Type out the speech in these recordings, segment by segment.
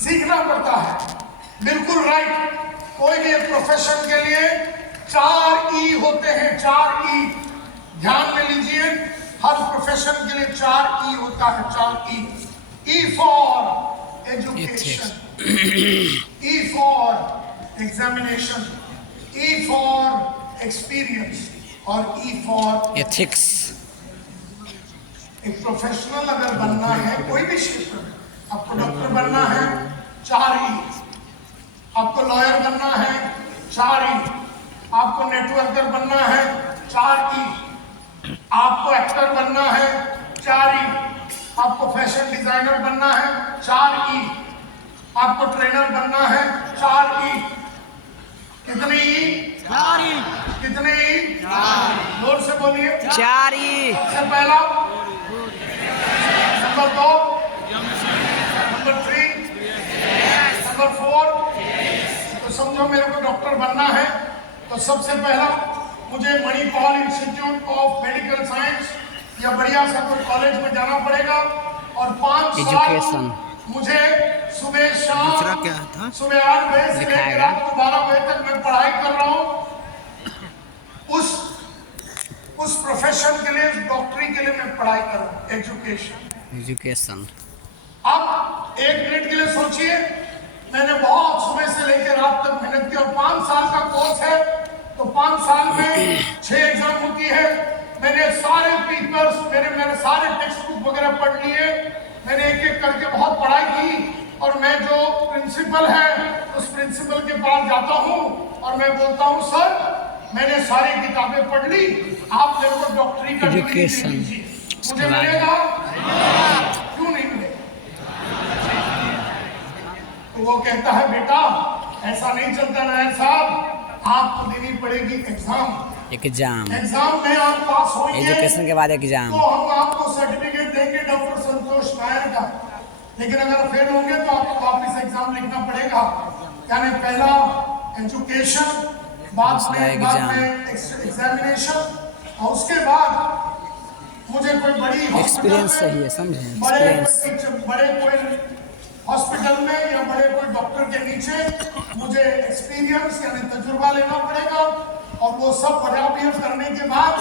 सीखना पड़ता है। बिल्कुल राइट। कोई भी प्रोफेशन के लिए 4 ई होते हैं, 4 ई ध्यान में लीजिए। हर प्रोफेशन के लिए 4 ई होता है, 4 E. E for education, E for examination, E for experience और ई फॉर एथिक्स। एक प्रोफेशनल अगर बनना है कोई भी क्षेत्र में, आपको डॉक्टर बनना है 4 ई, आपको लॉयर बनना है 4 ई, आपको नेटवर्कर बनना है 4 ई, आपको एक्टर बनना है 4 ई, आपको फैशन डिजाइनर बनना है 4 ई, आपको ट्रेनर बनना है 4 ई। कितने ई? 4 ई। कितने ई? 4। जोर से बोलिए। 4 ई। सबसे पहला, नंबर 2, नंबर 3, नंबर 4। तो समझो मेरे को डॉक्टर बनना है तो सबसे पहला मुझे Manipal institute of medical science या बढ़िया सा कोई कॉलेज में जाना पड़ेगा और 5 साल मुझे सुबह शाम, दूसरा क्या था? सुबह 8 बजे से लेकर रात को 12 बजे तक मैं पढ़ाई कर रहा हूँ। उस प्रोफेशन के लिए, डॉक्टरी के लिए मैं पढ़ाई कर रहा हूँ। एजुकेशन। अब 1 मिनट के लिए सोचिए, मैंने बहुत सुबह से लेकर रात तक मेहनत की और 5 साल का कोर्स है तो 5 साल में 6 एग्जाम होती है। मैंने सारे पेपर्स, मैंने सारे टेक्स्ट बुक वगैरह पढ़ लिए, मैंने एक एक करके बहुत पढ़ाई की और मैं जो प्रिंसिपल है उस प्रिंसिपल के पास जाता हूँ और मैं बोलता हूँ सर मैंने सारी किताबें पढ़ ली, आप मेरे को डॉक्टरी का डिग्री दे दीजिए। मुझे मिलेगा? क्यों नहीं मिलेगा? तो वो कहता है बेटा ऐसा नहीं चलता नायक साहब, आपको देनी पड़ेगी एग्जाम में आप पास होंगे एजुकेशन के बाद एग्जाम, तो हम आपको सर्टिफिकेट देंगे डॉक्टर संतोष नायर का। लेकिन अगर फेल होंगे तो आपको वापस एग्जाम लिखना पड़ेगा। यानी पहला एजुकेशन, बाद में एग्जामिनेशन और उसके बाद मुझे कोई बड़ी एक्सपीरियंस चाहिए, समझे? बड़े कोई हॉस्पिटल में या बड़े कोई डॉक्टर के नीचे मुझे एक्सपीरियंस यानी तजुर्बा लेना पड़ेगा और वो सब पर्याप्त करने के बाद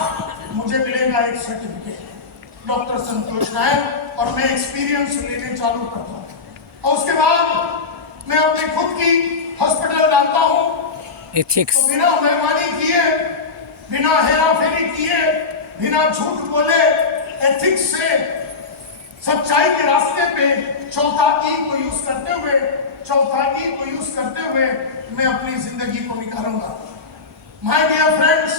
मुझे मिलेगा एक सर्टिफिकेट डॉक्टर संतोष नायर और मैं एक्सपीरियंस लेने चालू करता हूँ। और उसके बाद मैं अपनी खुद की हॉस्पिटल डालता हूँ। एथिक्स। तो बिना बेईमानी किए, बिना हेरा फेरी किए, बिना झूठ बोले, एथिक्स से सच्चाई के रास्ते पे चौथा ई को यूज करते हुए मैं अपनी जिंदगी को निकालूंगा। माय डियर फ्रेंड्स,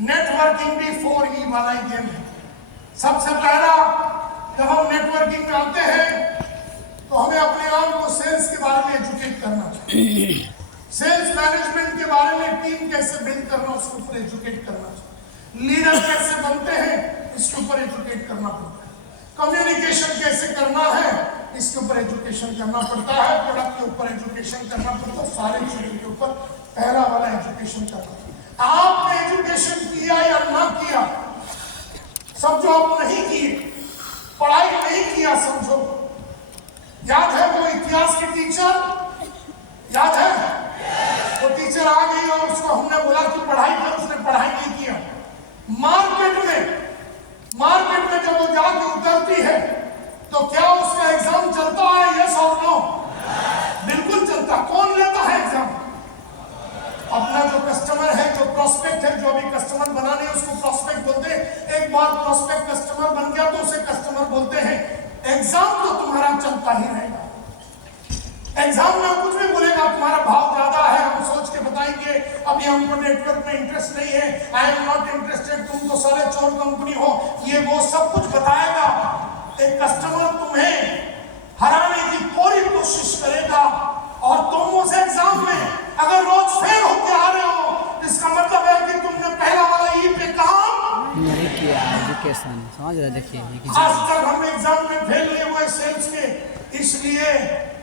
नेटवर्किंग भी 4 ई वाला ही गेम है। सबसे पहला जब हम नेटवर्किंग में आते हैं तो हमें अपने आप को सेल्स के बारे में एजुकेट करना चाहिए। सेल्स मैनेजमेंट के बारे में, टीम कैसे बिल्ड करना उसके ऊपर एजुकेट करना चाहिए। लीडर कैसे बनते हैं इसके ऊपर एजुकेट करना पड़ता है। कम्युनिकेशन कैसे करना है इसके ऊपर एजुकेशन करना पड़ता है। प्रोडक्ट के ऊपर एजुकेशन करना पड़ता है। सारे चीजों के ऊपर पहला वाला एजुकेशन करना। आपने एजुकेशन किया या ना किया, समझो आप नहीं किए, पढ़ाई नहीं किया समझो। याद है वो इतिहास की टीचर, याद है वो टीचर आ गई और उसको हमने बोला कि पढ़ाई कर, उसने पढ़ाई नहीं किया। मार्केट में जब वो जाके उतरती है तो क्या उसका एग्जाम चलता है? यस और नो? बिल्कुल चलता। कौन लेता है एग्जाम? अपना जो कस्टमर है, जो प्रोस्पेक्ट है, जो अभी कस्टमर बनाने हैं उसको प्रोस्पेक्ट बोलते हैं। एक बार प्रोस्पेक्ट कस्टमर बन गया तो उसे कस्टमर बोलते हैं। एग्जाम तो तुम्हारा चलता ही रहेगा। एग्जाम में कुछ भी बोलेगा, तुम्हारा भाव ज्यादा है, हम सोच के बताएंगे अभी हमको नेटवर्क में इंटरेस्ट नहीं है, आई एम नॉट इंटरेस्टेड, तुम तो सारे चोर कंपनी हो, ये वो सब कुछ बताएगा। एक कस्टमर तुम्हें हराने की पूरी कोशिश करेगा और तुम उस एग्जाम में अगर रोज फेल होके आ रहे हो, इसका मतलब है कि तुमने पहला वाला ई पे काम नहीं किया। एजुकेशन समझ रहे? देखिए आज तक हम एग्जाम में फेल नहीं हुए सेल्स के, इसलिए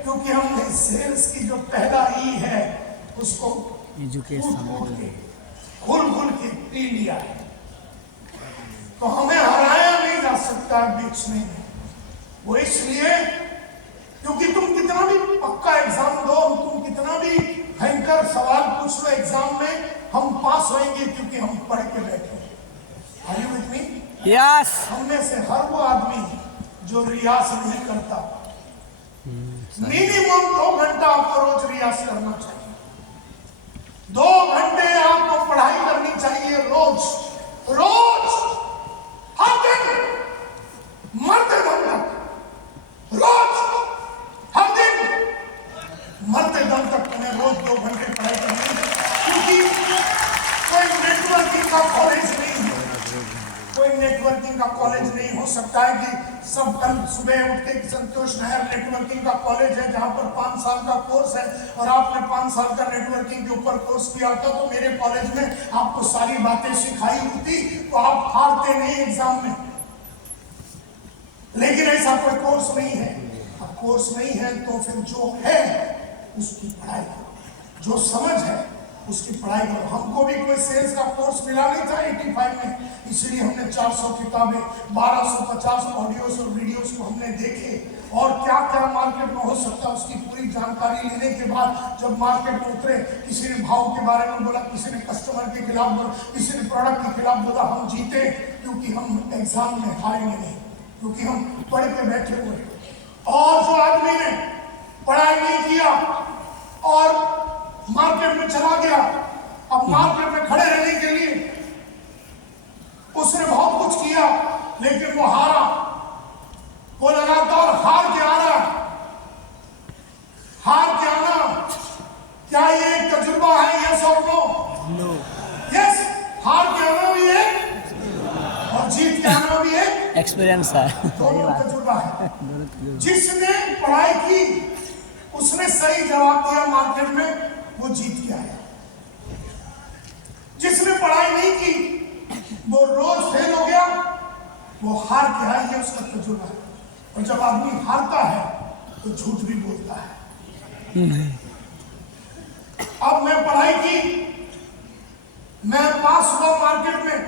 क्योंकि हमने सेल्स की जो पहला ई है उसको एजुकेशन खुल के पी लिया है। तो हमें हराया नहीं जा सकता बेचने में। वो इसलिए क्योंकि तुम कितना भी पक्का एग्जाम दो, तुम कितना भी भयंकर सवाल पूछ लो एग्जाम में, हम पास होंगे क्योंकि हम पढ़ के बैठे हैं। Are you with me? Yes हमने से हर वो आदमी जो रियाज नहीं करता, मिनिमम 2 घंटा आपको रोज रियाज करना चाहिए। 2 घंटे आपको पढ़ाई करनी चाहिए रोज, रोज, हर दिन, मरते दम तक, रोज, हर दिन, मरते दम तक तुम्हें रोज 2 घंटे पढ़ाई करनी है। क्योंकि कोई नेटवर्किंग का कॉलेज नहीं है, कोई नेटवर्किंग का कॉलेज नहीं हो सकता है कि सब कल सुबह उठ के संतोष नायर नेटवर्किंग का कॉलेज है जहां पर 5 साल का कोर्स है और आपने 5 साल का नेटवर्किंग के ऊपर कोर्स किया होता तो मेरे कॉलेज में आपको सारी बातें सिखाई होती तो आप हारते नहीं एग्जाम में। लेकिन ऐसा कोई कोर्स नहीं है। अब कोर्स नहीं है तो फिर जो है उसकी पढ़ाई करो, जो समझ है उसकी पढ़ाई करो। हमको भी कोई सेल्स का कोर्स मिला नहीं था 85 में, इसलिए हमने 400 किताबें, 1250 ऑडियोस और वीडियोस को हमने देखे और क्या क्या मार्केट में हो सकता है उसकी पूरी जानकारी लेने के बाद जब मार्केट में उतरे, किसी ने भाव के बारे में बोला, किसी ने कस्टमर के खिलाफ बोला, किसी ने प्रोडक्ट के खिलाफ बोला, हम जीते क्योंकि हम एग्जाम में हारेंगे नहीं, क्योंकि हम पढ़ के बैठे हुए। और जो आदमी ने पढ़ाई नहीं किया और मार्केट में चला गया, अब मार्केट में खड़े रहने के लिए उसने बहुत कुछ किया लेकिन वो हारा, वो लगातार हार के आ रहा, हार के आना क्या ये एक तजुर्बा है? यस और नो? यस, हार के आना भी है और जीत के आना भी है, एक्सपीरियंस है, दोनों तजुर्बा है। जिसने पढ़ाई की उसने सही जवाब दिया मार्केट में, वो जीत के आया। जिसने पढ़ाई नहीं की वो रोज फेल हो गया, वो हार के आया, ये उसका तजुर्बा है। और जब आदमी हारता है तो झूठ भी बोलता है। अब मैं पढ़ाई की, मैं पास हुआ मार्केट में,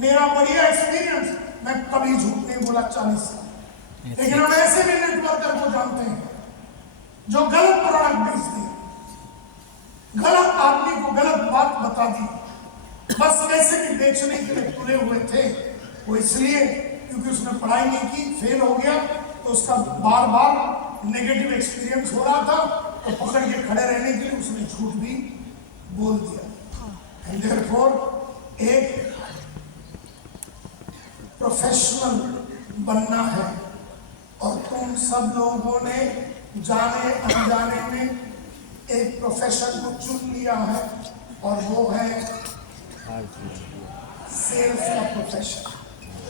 मेरा बढ़िया एक्सपीरियंस, मैं कभी झूठ नहीं बोला 40 साल। लेकिन हम ऐसे भी नेटवर्कर को जानते हैं जो गलत प्रोडक्ट बेचते हैं, गलत आदमी को गलत बात बता दी, बस वैसे भी बेचने के लिए तुले हुए थे। वो इसलिए क्योंकि उसने पढ़ाई नहीं की, फेल हो गया, तो उसका बार बार नेगेटिव एक्सपीरियंस हो रहा था, तो पकड़ के खड़े रहने के लिए उसने झूठ भी बोल दिया। एंड देयरफॉर एक प्रोफेशनल बनना है और तुम सब लोगों ने जाने अनजाने में एक प्रोफेशन को चुन लिया है और वो है सेल्स का profession.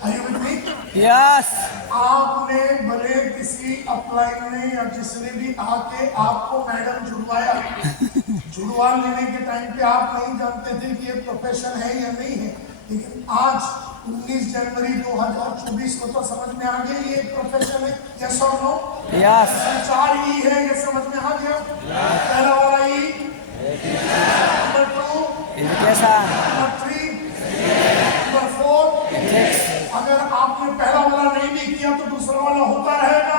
Are you with me? Yes आपने भले किसी अपलाइन ने या जिसने भी आके आपको मैडम जुड़वाया, जुड़वा लेने के टाइम पे आप नहीं जानते थे कि ये प्रोफेशन है या नहीं है, लेकिन आज 19 जनवरी 2024 को तो समझ में आ गया ये एक प्रोफेशन है। यस और नो? यस 4 ई है, ये समझ में आ गया। पहला वाला E, number 2 education, number 3, number 4 ethics. अगर आपने पहला वाला नहीं भी किया तो दूसरा वाला होता रहेगा,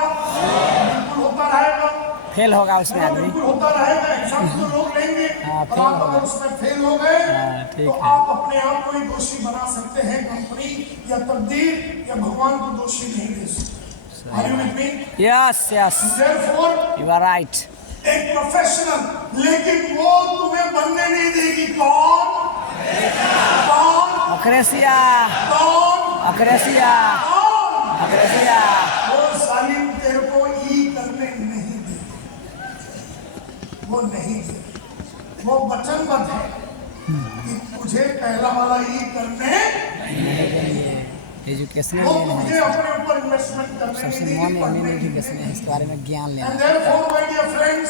बिल्कुल होता रहेगा, फेल होगा उसमें आदमी। बिल्कुल होता रहेगा। एग्जाम तो लोग लेंगे हाँ, और आप अगर उसमें फेल हो गए ठीक तो है। आप अपने आप को ही दोषी बना सकते हैं, कंपनी या तकदीर या भगवान को दोषी नहीं दे सकते। Are you with me? Yes yes Therefore, you are right. एक प्रोफेशनल, लेकिन वो तुम्हें बनने नहीं देगी। कौन? कौन? अक्रेसिया, कौन? अक्रेसिया, कौन? अक्रेसिया। वो सालिम तेरे को ई करने नहीं दे, वो नहीं दे, वो वचनबद्ध है कि तुझे पहला वाला ई करने, एजुकेशन वो तुझे अपने ऊपर इन्वेस्टमेंट करने सबसे नहीं मोन देगी, है पढ़ने एजुकेशन नहीं इसके बारे में ज्ञान लेना। And therefore, my dear friends,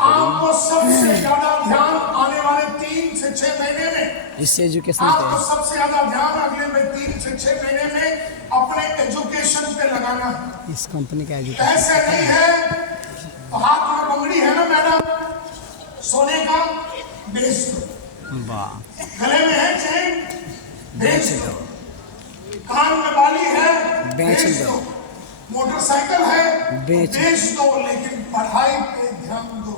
आपको सबसे ज्यादा ध्यान आने वाले 3 से 6 महीने में, इससे एजुकेशन आपको पे सबसे ज्यादा ध्यान अगले में 3 से 6 महीने में अपने एजुकेशन पे लगाना है। इस कंपनी का एजुकेशन ऐसे नहीं है तो हाथ में बंगड़ी है ना मैडम, सोने का, बेच दो। वाह, गले में है चेन, बेच दो। कान में बाली है, बेच बेच दो। दो। मोटरसाइकिल है बेच दो, लेकिन पढ़ाई पे ध्यान दो।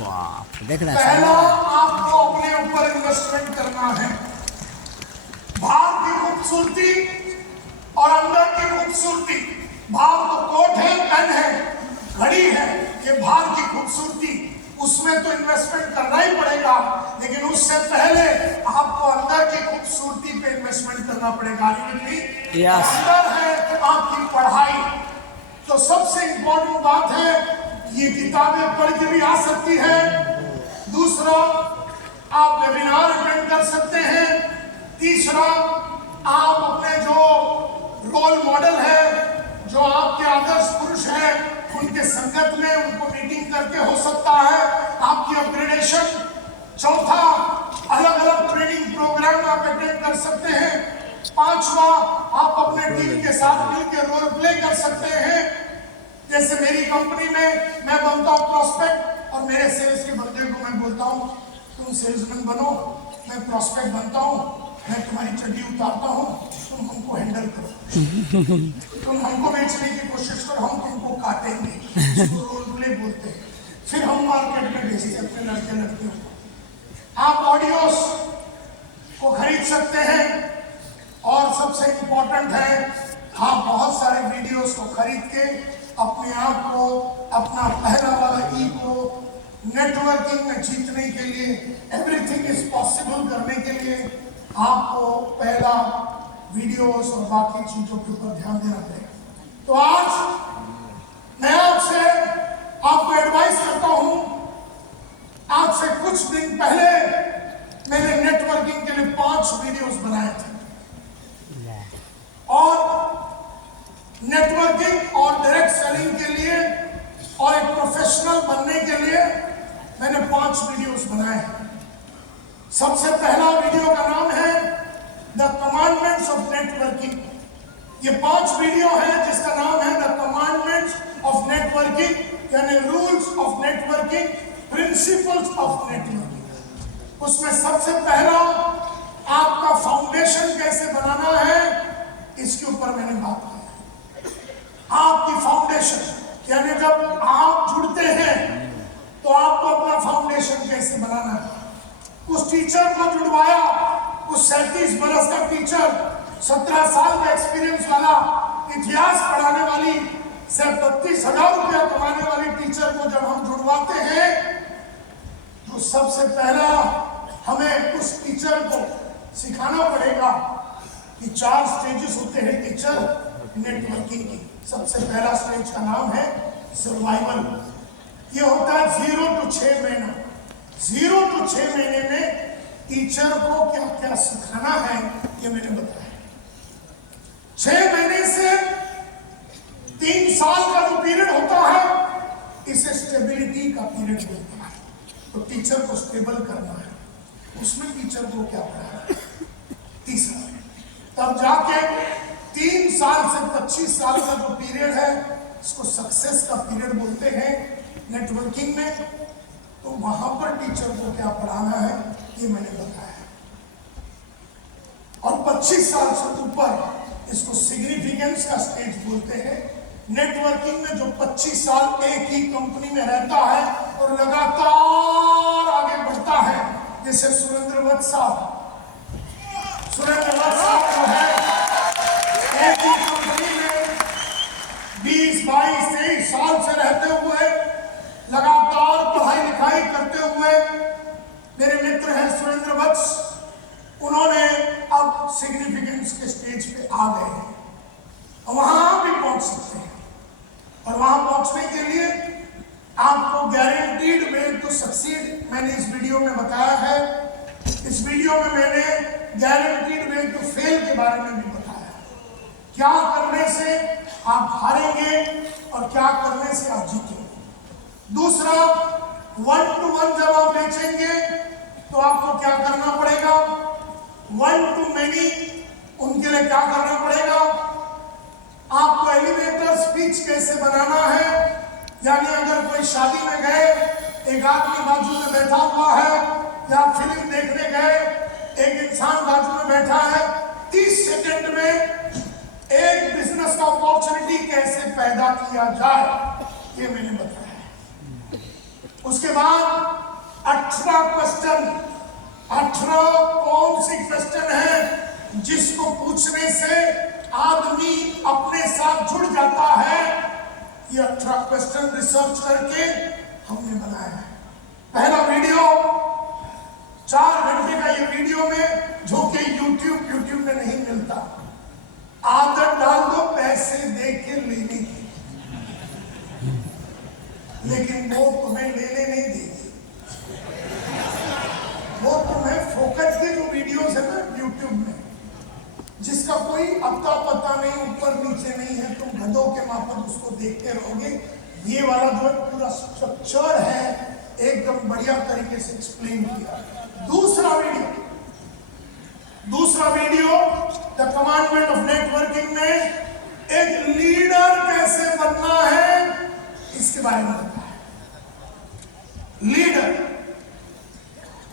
बाप देख रहा पहला है आपको अपने ऊपर इन्वेस्टमेंट करना है। बाहर की खूबसूरती और अंदर की खूबसूरती, बाहर तो कोट है, पेन है, घड़ी है, ये बाहर की खूबसूरती, उसमें तो इन्वेस्टमेंट करना ही पड़ेगा, लेकिन उससे पहले आपको अंदर की खूबसूरती पे इन्वेस्टमेंट करना पड़ेगा। Yes. अंदर है आपकी पढ़ाई, तो सबसे इंपॉर्टेंट बात है ये किताबें पढ़ के भी आ सकती है। दूसरा, आप वेबिनार अटेंड कर सकते हैं। तीसरा, आप अपने जो रोल मॉडल है, जो आपके आदर्श पुरुष हैं, उनके संगत में उनको मीटिंग करके हो सकता है आपकी अपग्रेडेशन। चौथा, अलग अलग ट्रेनिंग प्रोग्राम आप अटेंड कर सकते हैं। पांचवा, आप अपने टीम के साथ मिलकर रोल प्ले कर सकते हैं। जैसे मेरी कंपनी में मैं बनता हूँ प्रोस्पेक्ट, और मेरे सेल्स के बंदे को मैं बोलता हूँ तुम सेल्समैन बनो, मैं प्रोस्पेक्ट बनता हूँ, मैं तुम्हारी चड्डी उतारता हूँ, तुम हमको हैंडल करो, तुम हमको बेचने की कोशिश करो, हम तुमको काटेंगे, इसको रोल प्ले बोलते हैं। फिर हम मार्केट में बेचते हैं अपने लड़के लड़कियों को। आप ऑडियोस को खरीद सकते हैं, और सबसे इंपॉर्टेंट है आप बहुत सारे वीडियोस को खरीद के अपने आप को, अपना पहला वाला ई को नेटवर्किंग में जीतने के लिए, एवरीथिंग इज पॉसिबल करने के लिए आपको पहला वीडियोस और बाकी चीजों के ऊपर ध्यान देना पड़ेगा। तो आज मैं आपसे आपको एडवाइस करता हूं। आज से कुछ दिन पहले मैंने नेटवर्किंग के लिए 5 वीडियोस बनाए थे, और नेटवर्किंग और डायरेक्ट सेलिंग के लिए और एक प्रोफेशनल बनने के लिए मैंने 5 वीडियोस बनाए हैं। सबसे पहला वीडियो का नाम है द कमांडमेंट्स ऑफ नेटवर्किंग। ये 5 वीडियो है जिसका नाम है द कमांडमेंट्स ऑफ नेटवर्किंग, यानी rules of networking, principles of networking. उसमें सबसे पहला आपका फाउंडेशन कैसे बनाना है, इसके ऊपर मैंने बात की। आपकी फाउंडेशन, यानी जब आप जुड़ते हैं तो आपको अपना फाउंडेशन कैसे बनाना है। उस टीचर को जुड़वाया, उस 37 बरस का टीचर, 17 साल का एक्सपीरियंस वाला, इतिहास पढ़ाने वाली, सिर्फ 32,000 रुपया कमाने वाली टीचर को जब हम जुड़वाते हैं तो सबसे पहला हमें उस टीचर को सिखाना पड़ेगा कि 4 स्टेजेस होते हैं टीचर नेटवर्किंग की। सबसे पहला स्टेज का नाम है सर्वाइवल। ये होता है 0 to 6 महीना। 0 to 6 महीने में टीचर को क्या क्या सिखाना है ये मैंने बताया। 6 महीने से 3 साल का जो पीरियड होता है इसे स्टेबिलिटी का पीरियड बोलता है। तो टीचर को स्टेबल करना है, उसमें टीचर को क्या पढ़ाना है। तीसरा, तब जाके 3 साल से 25 साल का जो पीरियड है इसको सक्सेस का पीरियड बोलते हैं नेटवर्किंग में। तो वहां पर टीचर को क्या पढ़ाना है ये मैंने बताया। और 25 साल से ऊपर इसको सिग्निफिकेंस का स्टेज बोलते हैं। नेटवर्किंग में जो 25 साल एक ही कंपनी में रहता है और लगातार आगे बढ़ता है, जैसे सुरेंद्र वत्स साहब जो है एक ही कंपनी में 20, 22, 23 साल से रहते हुए, लगातार पढ़ाई लिखाई करते हुए, मेरे मित्र हैं सुरेंद्र वत्स, उन्होंने अब सिग्निफिकेंस के स्टेज पे आ गए हैं, वहां भी पहुंच सकते हैं। और वहां पहुंचने के लिए आपको गारंटीड वे टू सक्सीड मैंने इस वीडियो में बताया है। इस वीडियो में मैंने गारंटीड वे टू फेल के बारे में भी बताया, क्या करने से आप हारेंगे और क्या करने से आप जीतेंगे। दूसरा, 1 to 1 जब आप बेचेंगे तो आपको क्या करना पड़ेगा, 1 to many उनके लिए क्या करना पड़ेगा, आपको एलिवेटर स्पीच कैसे बनाना है। यानी अगर कोई शादी में गए, एक आदमी बाजू में बैठा हुआ है, या फिल्म देखने गए, एक इंसान बाजू में बैठा है, 30 सेकंड में एक बिजनेस का अपॉर्चुनिटी कैसे पैदा किया जाए, ये मैंने बताया। उसके बाद 18 क्वेश्चन, 18 कौन सी क्वेश्चन है जिसको पूछने से आदमी अपने साथ जुड़ जाता है, ये 18 क्वेश्चन रिसर्च करके हमने बनाया है। पहला वीडियो 4 घंटे का, ये वीडियो में जो कि यूट्यूब में नहीं मिलता, आदत डाल दो पैसे दे के लेने की, लेकिन वो तुम्हें लेने नहीं देगी। वो तुम्हें फोकस के जो वीडियोस है ना यूट्यूब में, जिसका कोई अता पता नहीं, ऊपर नीचे नहीं है, तुम गधों के माफक उसको देखते रहोगे। ये वाला जो है पूरा स्ट्रक्चर है, एकदम बढ़िया तरीके से एक्सप्लेन किया। दूसरा video the commandment of networking में एक लीडर कैसे बनना है, इसके बारे में बताया। लीडर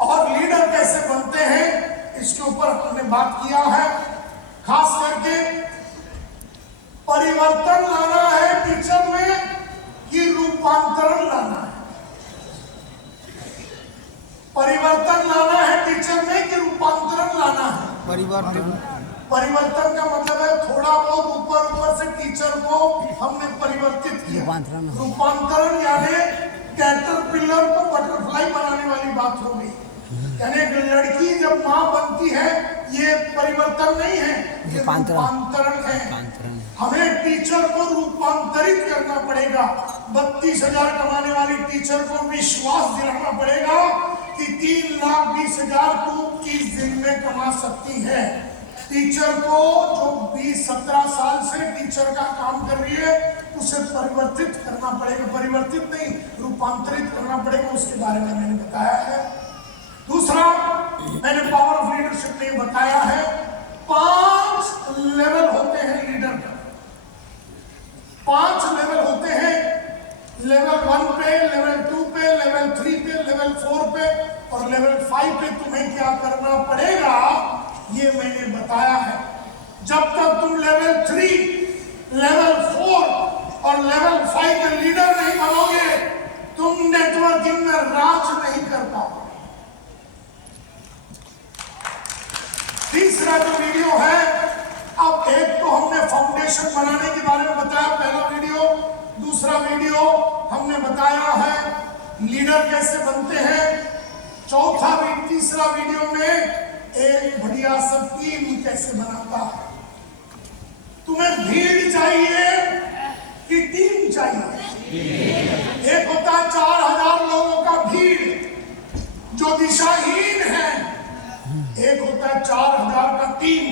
और लीडर कैसे बनते हैं, इसके ऊपर हमने बात किया है। खास करके परिवर्तन लाना है टीचर में कि रूपांतरण लाना है। परिवर्तन लाना है टीचर में कि रूपांतरण लाना है। परिवर्तन का मतलब है थोड़ा बहुत ऊपर से टीचर को हमने परिवर्तित किया। रूपांतरण यानी कैटरपिलर को बटरफ्लाई बनाने वाली बात हो गई। यानी एक लड़की जब माँ बनती है, ये परिवर्तन नहीं है, ये रूपांतरण है। हमें टीचर को रूपांतरित करना पड़ेगा। 32,000 कमाने वाली टीचर को विश्वास दिलाना पड़ेगा कि 3,20,000 को 30 दिन में कमा सकती है। टीचर को जो 20-17 साल से टीचर का काम कर रही है, उसे परिवर्तित करना पड़ेगा। परिवर्तित नहीं, रूपांतरित करना पड़ेगा। उसके बारे में मैंने बताया है। दूसरा, मैंने पावर ऑफ लीडरशिप में बताया है 5 लेवल होते हैं लीडर का। 5 लेवल होते हैं। लेवल 1 पे, लेवल 2 पे, लेवल 3 पे, लेवल 4 पे और लेवल 5 पे तुम्हें क्या करना पड़ेगा, ये मैंने बताया है। जब तक तुम लेवल 3, लेवल 4 और लेवल 5 के लीडर नहीं बनोगे, तुम नेटवर्किंग में राज नहीं कर पाओगे। तीसरा जो वीडियो है, अब एक तो हमने फाउंडेशन बनाने के बारे में बताया, पहला वीडियो। दूसरा वीडियो हमने बताया है लीडर कैसे बनते हैं। तीसरा वीडियो में एक बढ़िया सा टीम कैसे बनाता है। तुम्हें भीड़ चाहिए कि टीम चाहिए? एक होता है 4,000 लोगों का भीड़ जो दिशाहीन है, एक होता है 4,000 का टीम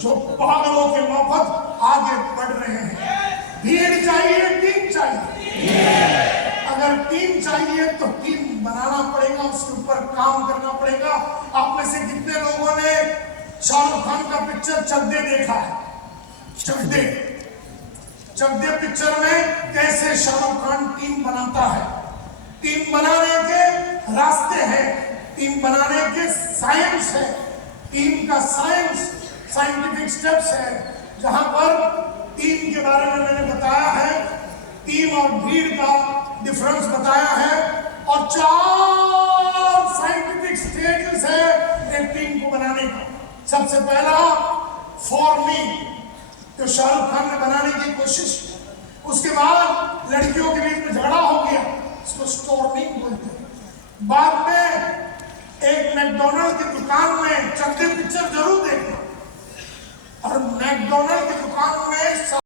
जो पागलों के माफक आगे बढ़ रहे हैं। भीड़ चाहिए, टीम चाहिए। अगर टीम चाहिए तो टीम बनाना पड़ेगा, उसके ऊपर काम करना पड़ेगा। आप में से कितने लोगों ने शाहरुख खान का पिक्चर चक दे देखा है? चक दे पिक्चर में कैसे शाहरुख खान टीम बनाता है। टीम बनाने के रास्ते हैं, टीम बनाने के साइंस है। टीम का साइंटिफिक स्टेप्स है, जहां पर टीम के बारे में मैंने बताया है। टीम और भीड़ का डिफरेंस बताया है और 4 साइंटिफिक स्टेजेस है एक टीम को बनाने का। सबसे पहला फॉर्मिंग, जो शाहरुख खान ने बनाने की कोशिश की। उसके बाद लड़कियों के बीच में झगड़ा हो गया, इसको स्टॉर्मिंग बोलते हैं। बाद में एक मैकडॉनल्ड की दुकान में चक दे पिक्चर जरूर